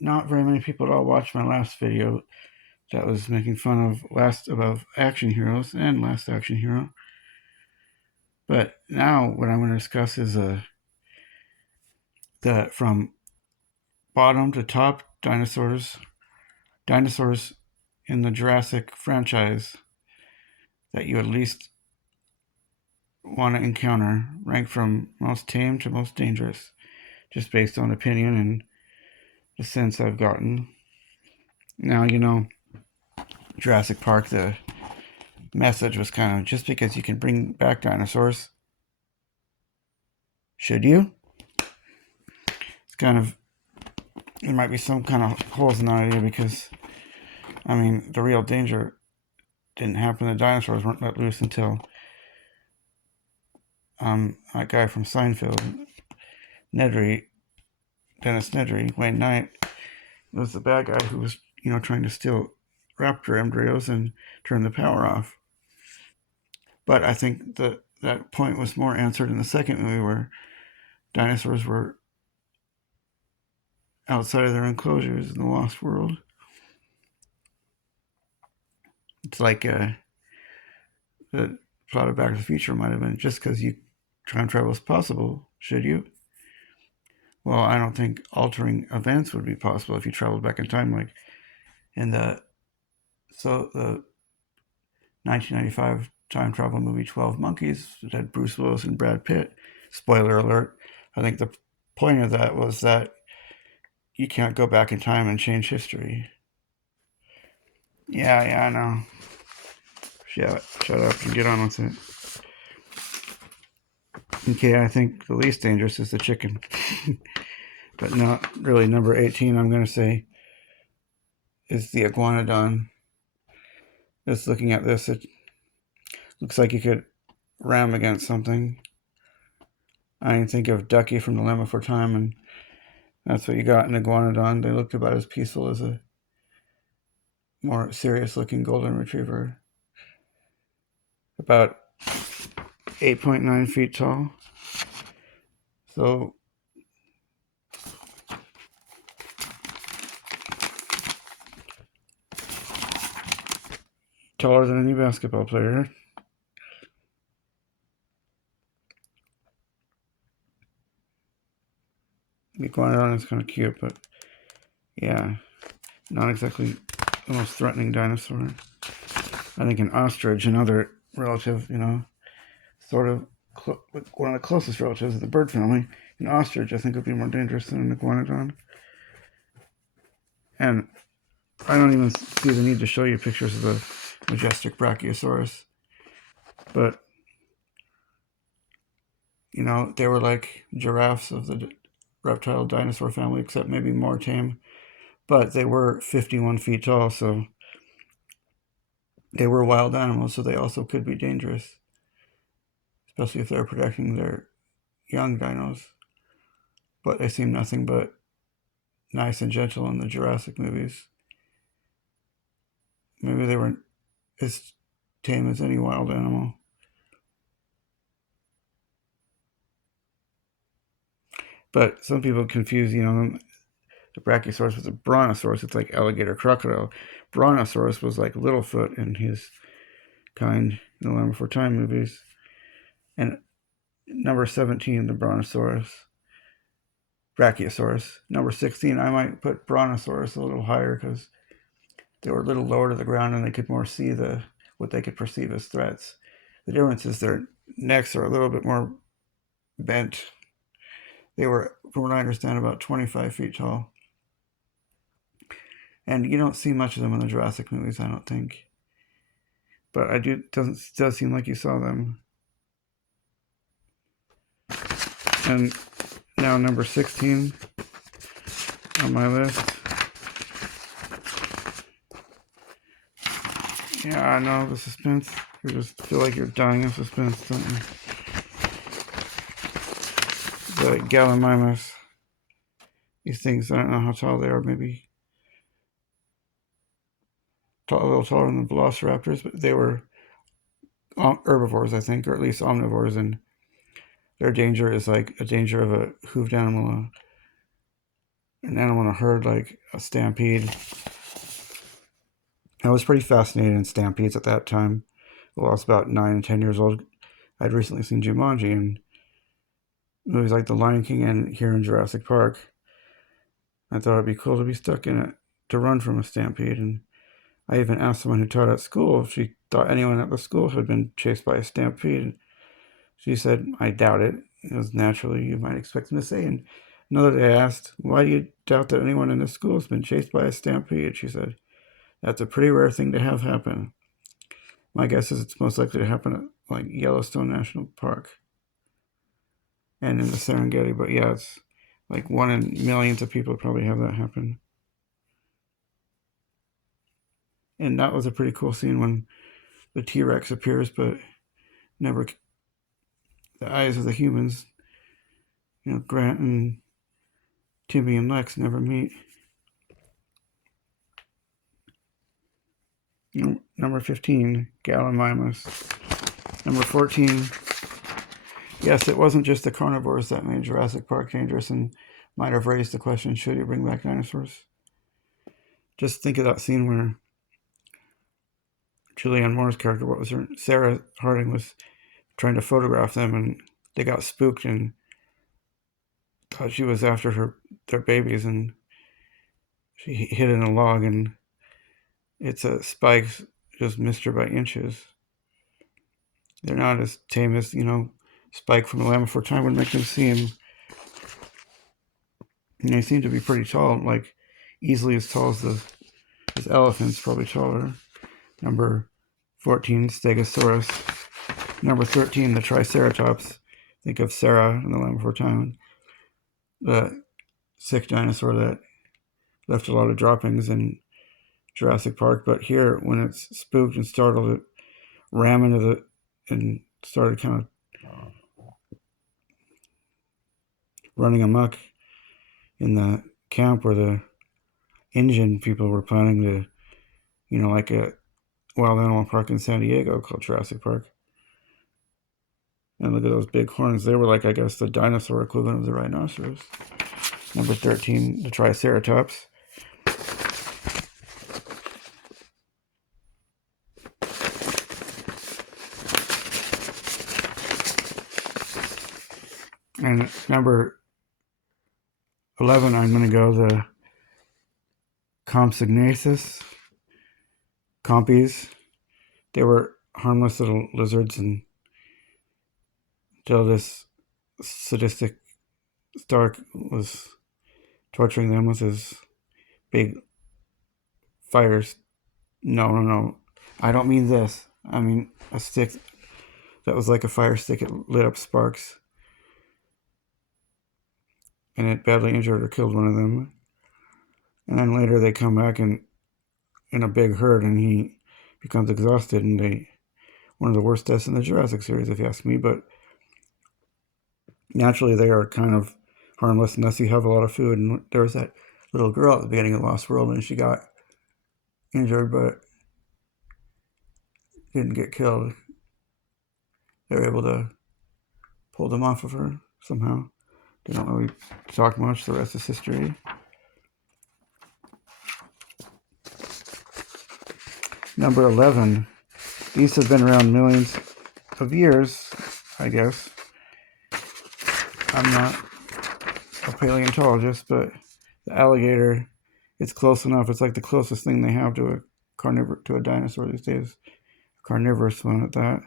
Not very many people at all watched my last video that was making fun of action heroes and Last Action Hero. But now what I'm going to discuss is the from bottom to top dinosaurs in the Jurassic franchise that you at least want to encounter, ranked from most tame to most dangerous, just based on opinion and the sense I've gotten. Now, Jurassic Park, the message was kind of just because you can bring back dinosaurs, should you? It's kind of, there might be some kind of holes in that idea because, the real danger didn't happen. The dinosaurs weren't let loose until that guy from Seinfeld, Dennis Nedry, Wayne Knight, was the bad guy who was, trying to steal raptor embryos and turn the power off. But I think that point was more answered in the second movie where dinosaurs were outside of their enclosures in the Lost World. It's like the plot of Back to the Future might have been just because time travel is possible, should you? Well, I don't think altering events would be possible if you traveled back in time, like in the 1995 time travel movie 12 Monkeys. It had Bruce Willis and Brad Pitt. Spoiler alert. I think the point of that was that you can't go back in time and change history. Yeah, I know. Shut up and get on with it. Okay, I think the least dangerous is the chicken. But not really. Number 18, I'm going to say, is the iguanodon. Just looking at this, it looks like you could ram against something. I didn't think of Ducky from Dilemma for Time, and that's what you got in iguanodon. They looked about as peaceful as a more serious-looking golden retriever. About 8.9 feet tall. So taller than any basketball player. The iguanodon is kind of cute, but yeah, not exactly the most threatening dinosaur. I think an ostrich, another relative, sort of one of the closest relatives of the bird family, an ostrich, I think, would be more dangerous than an iguanodon. And I don't even see the need to show you pictures of the majestic Brachiosaurus. But, they were like giraffes of the reptile dinosaur family, except maybe more tame. But they were 51 feet tall, so they were wild animals, so they also could be dangerous, especially if they're protecting their young dinos. But they seem nothing but nice and gentle in the Jurassic movies. Maybe they weren't as tame as any wild animal. But some people confuse, the Brachiosaurus with a Brontosaurus. It's like alligator crocodile. Brontosaurus was like Littlefoot in his kind in the Land Before Time movies. And number 17, the Brontosaurus. Brachiosaurus. Number 16, I might put Brontosaurus a little higher because they were a little lower to the ground and they could more see what they could perceive as threats. The difference is their necks are a little bit more bent. They were, from what I understand, about 25 feet tall. And you don't see much of them in the Jurassic movies, I don't think. But does seem like you saw them. And now number 16 on my list. Yeah, I know, the suspense. You just feel like you're dying of suspense, don't you? The Gallimimus. These things, I don't know how tall they are, maybe a little taller than the velociraptors, but they were herbivores, I think, or at least omnivores, and their danger is like a danger of a hoofed animal, an animal in a herd, like a stampede. I was pretty fascinated in stampedes at that time. Well, I was about 9 and 10 years old. I'd recently seen Jumanji and movies like The Lion King and here in Jurassic Park. I thought it'd be cool to be stuck in it, to run from a stampede. And I even asked someone who taught at school if she thought anyone at the school had been chased by a stampede. She said, I doubt it. It was naturally you might expect them to say. And another day I asked, why do you doubt that anyone in this school has been chased by a stampede? She said, that's a pretty rare thing to have happen. My guess is it's most likely to happen at like Yellowstone National Park and in the Serengeti. But yeah, it's like 1 in millions of people probably have that happen. And that was a pretty cool scene when the T-Rex appears, but never the eyes of the humans. Grant and Timmy and Lex never meet. Number 15, Gallimimus. Number 14, yes, it wasn't just the carnivores that made Jurassic Park dangerous and might have raised the question, should you bring back dinosaurs? Just think of that scene where Julianne Moore's character, what was her, Sarah Harding, was trying to photograph them, and they got spooked and thought she was after their babies, and she hid in a log, and it's a spikes just missed her by inches. They're not as tame as, Spike from the Land Before Time would make them seem. And they seem to be pretty tall, like easily as tall as elephants, probably taller. Number 14, Stegosaurus. Number 13, the Triceratops. Think of Sarah in the Land Before Time. The sick dinosaur that left a lot of droppings in Jurassic Park, but here, when it's spooked and startled, it ran into and started kind of running amok in the camp where the Indian people were planning to, like a wild animal park in San Diego called Jurassic Park. And look at those big horns. They were like, I guess, the dinosaur equivalent of the rhinoceros. Number 13, the Triceratops. And number 11, I'm going to go the Compsognathus. Compies. They were harmless little lizards until this sadistic Stark was torturing them with his big fires. No. I don't mean this. I mean a stick that was like a fire stick. It lit up sparks. And it badly injured or killed one of them. And then later they come back in a big herd, and he becomes exhausted, and one of the worst deaths in the Jurassic series, if you ask me. But naturally, they are kind of harmless unless you have a lot of food. And there was that little girl at the beginning of Lost World, and she got injured, but didn't get killed. They were able to pull them off of her somehow. They don't really talk much. The rest is history. Number 11. These have been around millions of years, I guess. I'm not a paleontologist, but the alligator, it's close enough. It's like the closest thing they have to a dinosaur these days. A carnivorous one at that.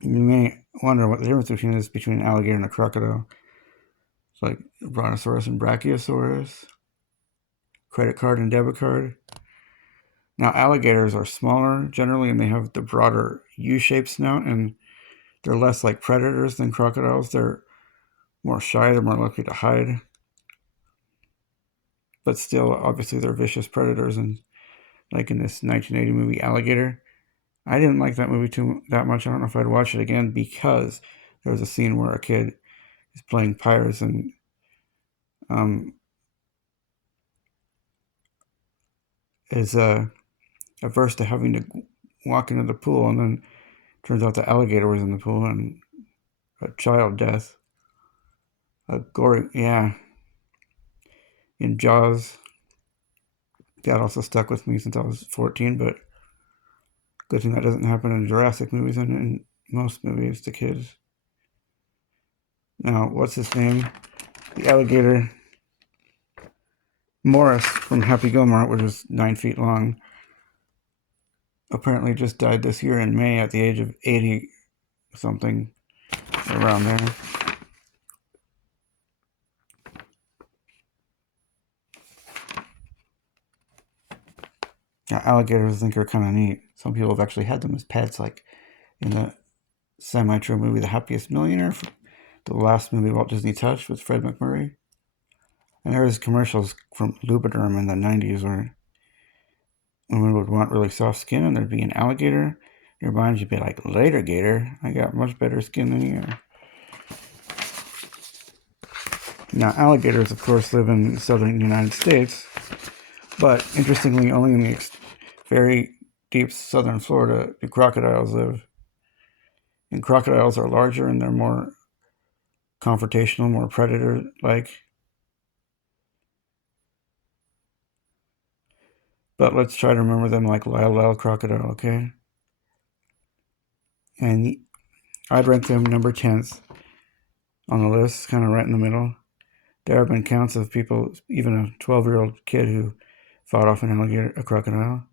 You may wonder what the difference between an alligator and a crocodile. It's like Brontosaurus and Brachiosaurus. Credit card and debit card. Now, alligators are smaller generally, and they have the broader U-shaped snout, and they're less like predators than crocodiles. They're more shy. They're more likely to hide. But still, obviously, they're vicious predators. And like in this 1980 movie, Alligator, I didn't like that movie that much. I don't know if I'd watch it again because there was a scene where a kid is playing pirates and is averse to having to walk into the pool, and then turns out the alligator was in the pool and a child death. A gory, yeah. In Jaws, that also stuck with me since I was 14, but good thing that doesn't happen in Jurassic movies and in most movies to kids. Now, what's his name? The alligator Morris from Happy Gilmore, which was 9 feet long, apparently just died this year in May at the age of 80 something, around there. Yeah, alligators I think are kind of neat. Some people have actually had them as pets, like in the semi-true movie The Happiest Millionaire, the last movie Walt Disney touched with Fred MacMurray. And there was commercials from Lubriderm in the 90s where women would want really soft skin and there'd be an alligator nearby and you'd be like, later, gator, I got much better skin than you. Now, alligators, of course, live in the southern United States, but interestingly, only in the very deep southern Florida do crocodiles live. And crocodiles are larger and they're more confrontational, more predator-like. But let's try to remember them like Lyle Lyle Crocodile, okay? And I'd rank them number 10th on the list, kind of right in the middle. There have been counts of people, even a 12-year-old kid who fought off a crocodile.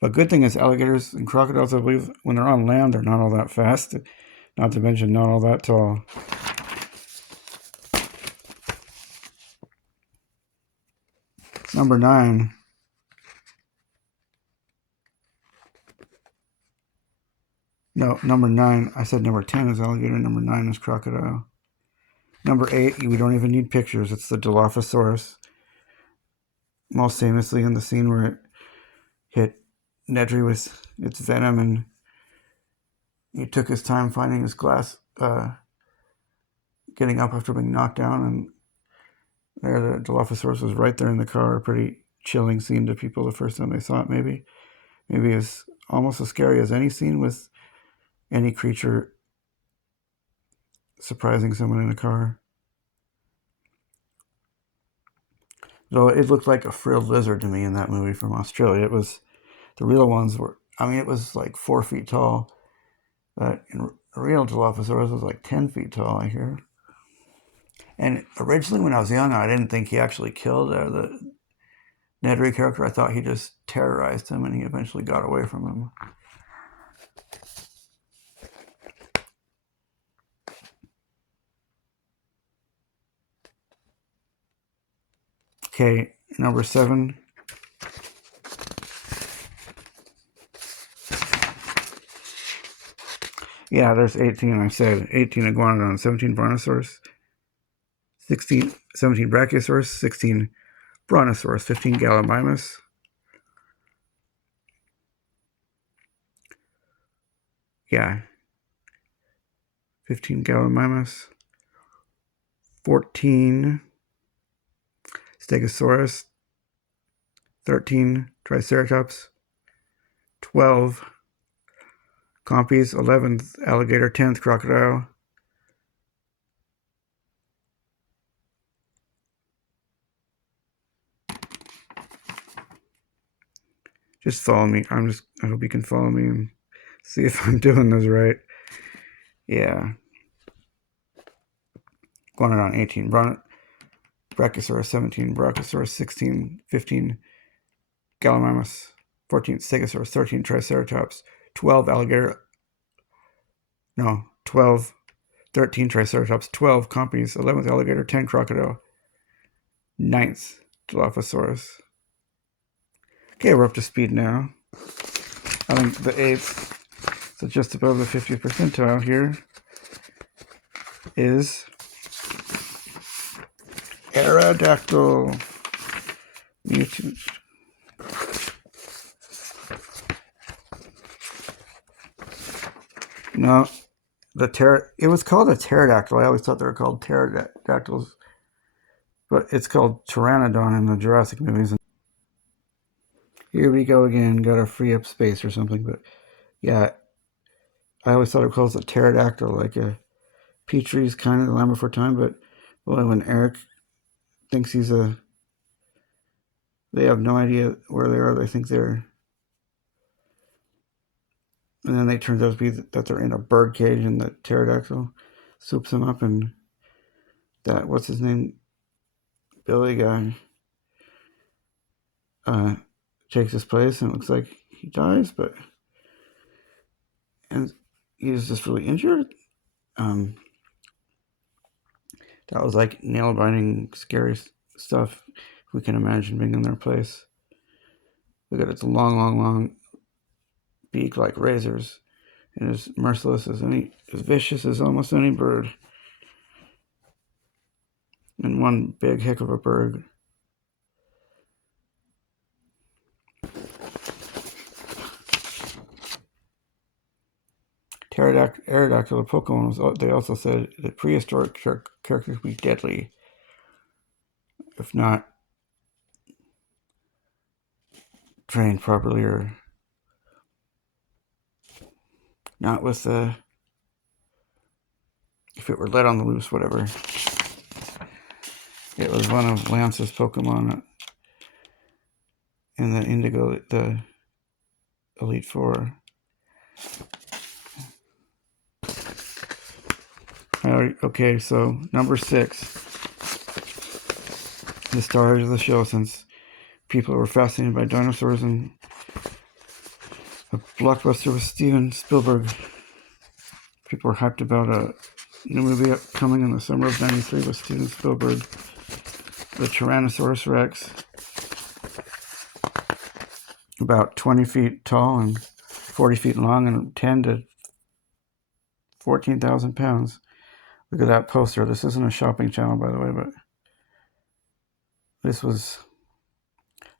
But good thing is alligators and crocodiles, I believe, when they're on land, they're not all that fast. Not to mention not all that tall. Number 9. No, number 9. I said number 10 is alligator. Number 9 is crocodile. Number 8, we don't even need pictures. It's the Dilophosaurus. Most famously in the scene where it hit Nedry with its venom and he took his time finding his glass, getting up after being knocked down, and there the Dilophosaurus was right there in the car. A pretty chilling scene to people the first time they saw it, maybe. Maybe it's almost as scary as any scene with any creature surprising someone in a car. Though it looked like a frilled lizard to me in that movie from Australia. It was, the real ones were, I mean, it was like 4 feet tall. But in a real Dilophosaurus was like 10 feet tall, I hear. And originally when I was young, I didn't think he actually killed the Nedry character. I thought he just terrorized him and he eventually got away from him. Okay, number 7. Yeah, there's 18, I said. 18 iguanodon, 17 brontosaurus, 17 brachiosaurus, 16 brontosaurus, 15 gallimimus. Yeah. 15 gallimimus. 14 stegosaurus. 13 triceratops. 12 compies. 11th alligator. 10th crocodile. Just follow me. I hope you can follow me and see if I'm doing this right. Yeah. Iguanodon 18, Brachiosaurus 17, Brachiosaurus 16, 15 Gallimimus, 14 Stegosaurus, 13 Triceratops, 12 alligator, no, 12, 13 Triceratops, 12 compies, 11th alligator, 10 crocodile, 9th Dilophosaurus. Okay, we're up to speed now. I think the 8th, so just above the 50th percentile here, is Aerodactyl mutant. No, it was called a pterodactyl. I always thought they were called pterodactyls, but it's called Pteranodon in the Jurassic movies. Here we go again. Got to free up space or something, but yeah, I always thought it was called a pterodactyl, like a Petrie's kind of the lamb before time, but boy, when Eric thinks he's a... They have no idea where they are. They think they're... And then they turns out to be that they're in a bird cage, and the pterodactyl swoops them up, and that, what's his name, Billy guy, takes his place, and it looks like he dies, but... And he's just really injured. That was like nail-biting, scary stuff, if we can imagine being in their place. Look at its long beak like razors, and as merciless as as vicious as almost any bird. And one big heck of a bird. Aerodactyl Pokemon, they also said that prehistoric characters would be deadly if not trained properly, or not with the... if it were let on the loose, whatever. It was one of Lance's Pokemon in the Indigo, the Elite Four. Okay, so number 6, the stars of the show, since people were fascinated by dinosaurs, and a blockbuster with Steven Spielberg. People were hyped about a new movie coming in the summer of '93 with Steven Spielberg, the Tyrannosaurus Rex, about 20 feet tall and 40 feet long and 10 to 14,000 pounds. Look at that poster. This isn't a shopping channel, by the way, but this was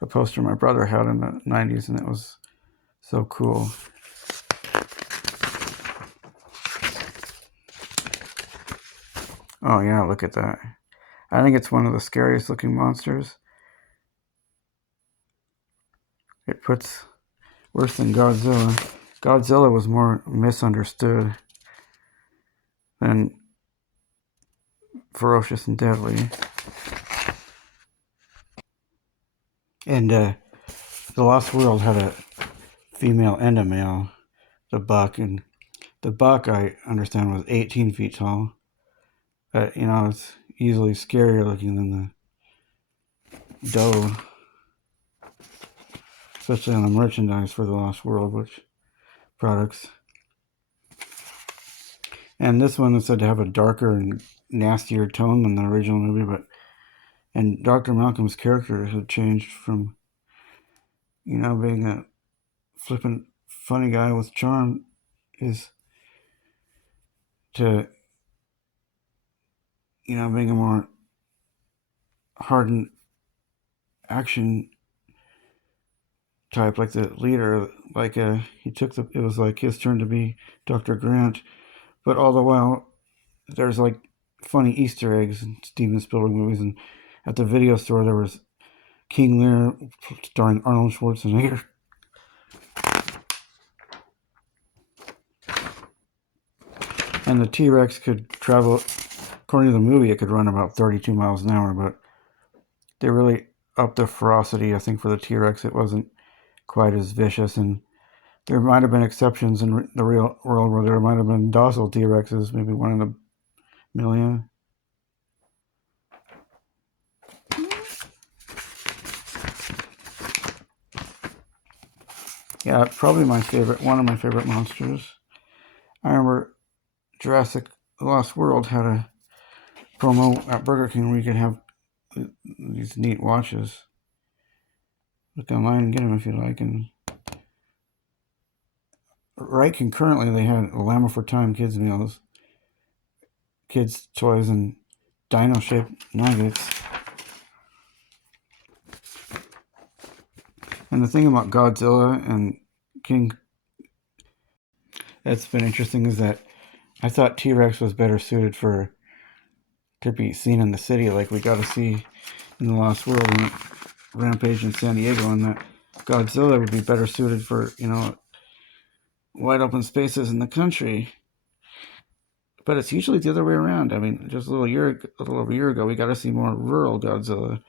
a poster my brother had in the 90s, and it was so cool. Oh yeah, look at that. I think it's one of the scariest looking monsters. It puts worse than Godzilla. Godzilla was more misunderstood than ferocious and deadly. And The Lost World had a female and a male, the buck, and the buck, I understand, was 18 feet tall. But, you know, it's easily scarier looking than the doe, especially on the merchandise for The Lost World, which products. And this one is said to have a darker and nastier tone than the original movie, and Dr. Malcolm's character had changed from, you know, being a flippant, funny guy with charm, is to, you know, being a more hardened action type, like the leader. Like it was like his turn to be Dr. Grant, but all the while there's like funny Easter eggs in Steven Spielberg movies, and at the video store there was King Lear starring Arnold Schwarzenegger. And the T-Rex could travel, according to the movie, it could run about 32 miles an hour, but they really upped the ferocity, I think, for the T-Rex. It wasn't quite as vicious, and there might have been exceptions in the real world where there might have been docile T-Rexes, maybe 1 in a million. Yeah, probably one of my favorite monsters. I remember Jurassic Lost World had a promo at Burger King where you could have these neat watches. Look online and get them if you like. And right concurrently, they had a Llama for Time kids meals, kids toys, and dino-shaped nuggets. And the thing about Godzilla and King that's been interesting is that I thought T-Rex was better suited to be seen in the city, like we got to see in The Lost World and Rampage in San Diego, and that Godzilla would be better suited for, you know, wide open spaces in the country. But it's usually the other way around. I mean, just a little over a year ago, we got to see more rural Godzilla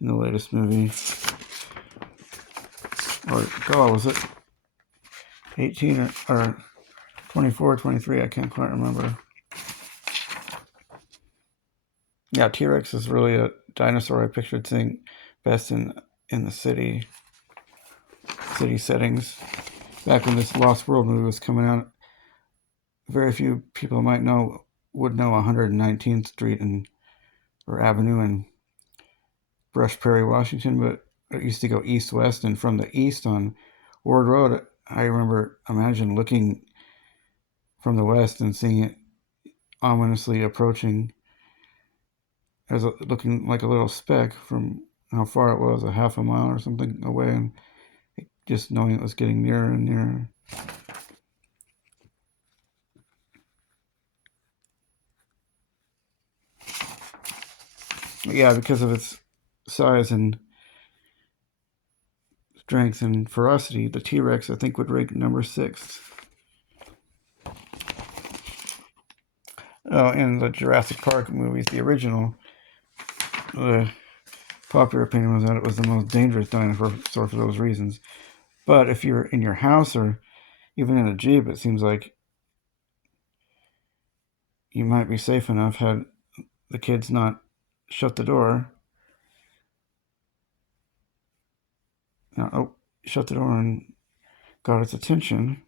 in the latest movie. Or, God, was it 18 or 24, 23? I can't quite remember. Yeah, T-Rex is really a dinosaur I pictured seeing best in the city settings. Back when this Lost World movie was coming out, very few people would know 119th Street or Avenue in Brush Prairie, Washington, but it used to go east-west, and from the east on Ward Road, I remember looking from the west and seeing it ominously approaching as looking like a little speck from how far it was, a half a mile or something away, and just knowing it was getting nearer and nearer. Yeah, because of its size and strength and ferocity, the T-Rex, I think, would rank number 6. Oh, in the Jurassic Park movies, the original, the popular opinion was that it was the most dangerous dinosaur for those reasons. But if you're in your house or even in a Jeep, it seems like you might be safe enough had the kids not shut the door. Shut the door and got its attention.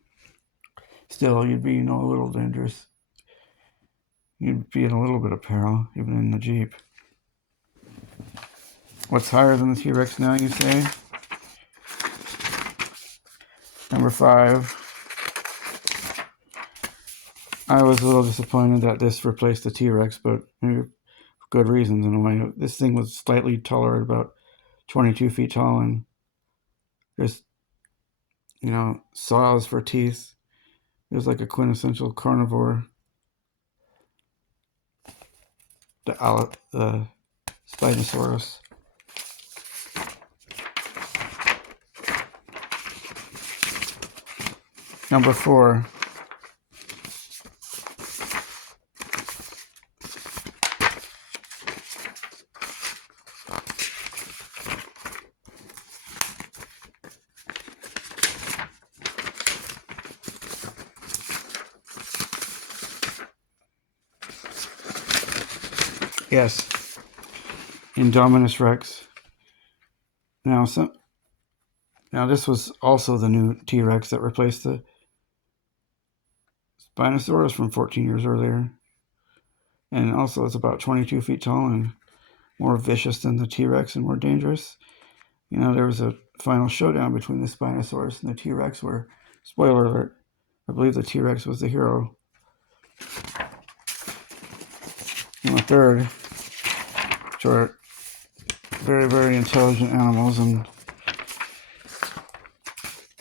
Still, you'd be, a little dangerous. You'd be in a little bit of peril, even in the Jeep. What's higher than the T-Rex now, you say? Number 5. I was a little disappointed that this replaced the T-Rex, but maybe for good reasons in a way. This thing was slightly taller, at about 22 feet tall, and just, saws for teeth. It was like a quintessential carnivore. The Spinosaurus. Number 4. Yes, Indominus Rex. Now this was also the new T-Rex that replaced the Spinosaurus from 14 years earlier. And also it's about 22 feet tall and more vicious than the T-Rex and more dangerous. There was a final showdown between the Spinosaurus and the T-Rex where, spoiler alert, I believe the T-Rex was the hero. And the third, which are very, very intelligent animals, and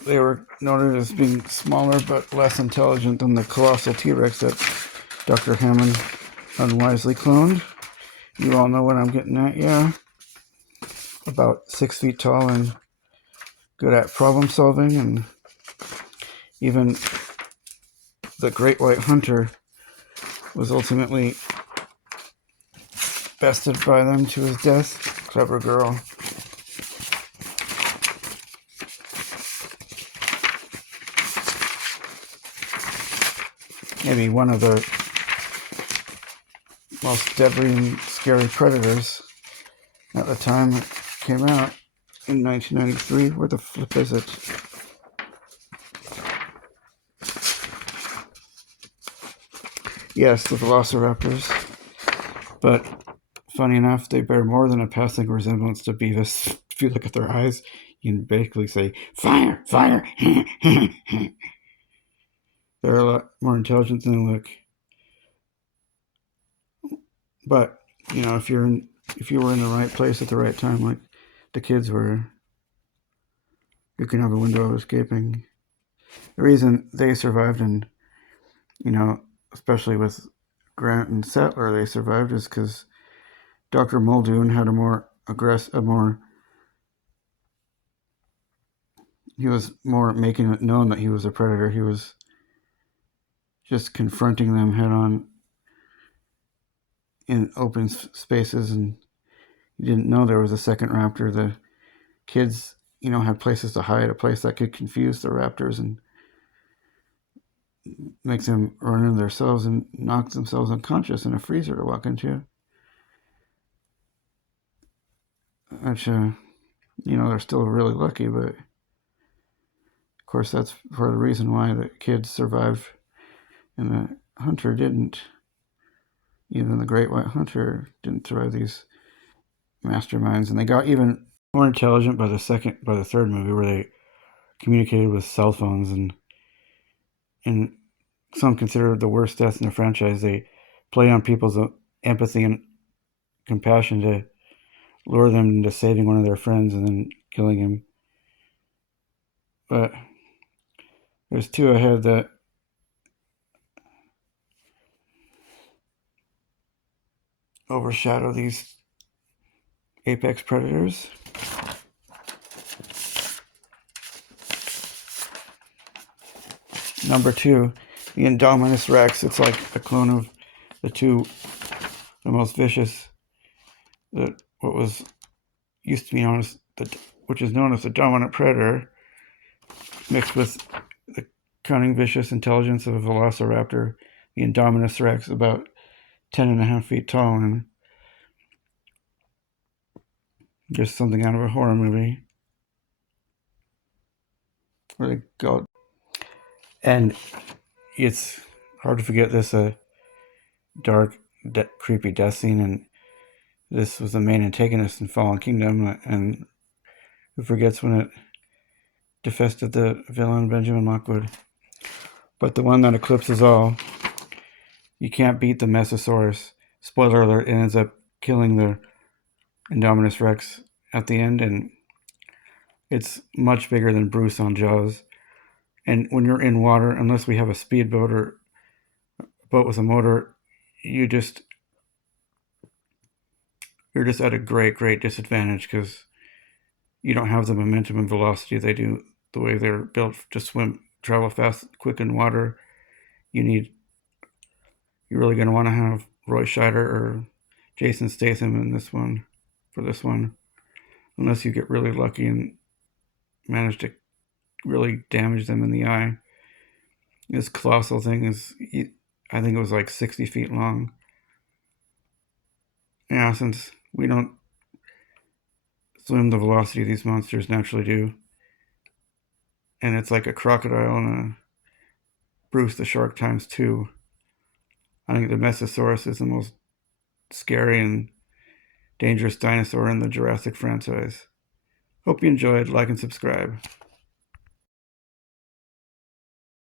they were noted as being smaller but less intelligent than the colossal T-Rex that Dr. Hammond unwisely cloned. You all know what I'm getting at, yeah? About 6 feet tall and good at problem solving, and even the great white hunter was ultimately bested by them to his death. Clever girl. Maybe one of the most deadly and scary predators at the time it came out in 1993. Where the flip is it? Yes, the Velociraptors. But funny enough, they bear more than a passing resemblance to Beavis. If you look at their eyes, you can basically say, "Fire! Fire!" They're a lot more intelligent than they look. But, if you were in the right place at the right time, like the kids were, you can have a window of escaping. The reason they survived, and, especially with Grant and Settler, they survived is because Dr. Muldoon had he was more making it known that he was a predator. He was just confronting them head on in open spaces, and you didn't know there was a second raptor. The kids, had places to hide, a place that could confuse the raptors and makes them run into themselves and knock themselves unconscious in a freezer to walk into. Which, they're still really lucky, but of course that's part of the reason why the kids survived and the hunter didn't. Even the great white hunter didn't survive these masterminds, and they got even more intelligent by the third movie, where they communicated with cell phones, and some consider it the worst death in the franchise. They play on people's empathy and compassion to lure them into saving one of their friends and then killing him. But there's two ahead that overshadow these apex predators. Number 2, the Indominus Rex. It's like a clone of the most vicious, what was used to be known as which is known as the dominant predator, mixed with the cunning, vicious intelligence of a velociraptor. The Indominus Rex, about 10.5 feet tall, and just something out of a horror movie. Where they go, and it's hard to forget this dark, creepy death scene, and this was the main antagonist in Fallen Kingdom, and who forgets when it defested the villain Benjamin Lockwood. But the one that eclipses all, you can't beat the Mesosaurus. Spoiler alert, it ends up killing the Indominus Rex at the end, and it's much bigger than Bruce on Jaws. And when you're in water, unless we have a speedboat or a boat with a motor, you're just at a great disadvantage, because you don't have the momentum and velocity they do, the way they're built to travel fast, quick in water. You're really going to want to have Roy Scheider or Jason Statham for this one, unless you get really lucky and manage to really damage them in the eye. This colossal thing I think it was like 60 feet long. Yeah, since we don't swim the velocity these monsters naturally do, and it's like a crocodile and a Bruce the Shark times 2. I think the Mesosaurus is the most scary and dangerous dinosaur in the Jurassic franchise. Hope you enjoyed. Like and subscribe.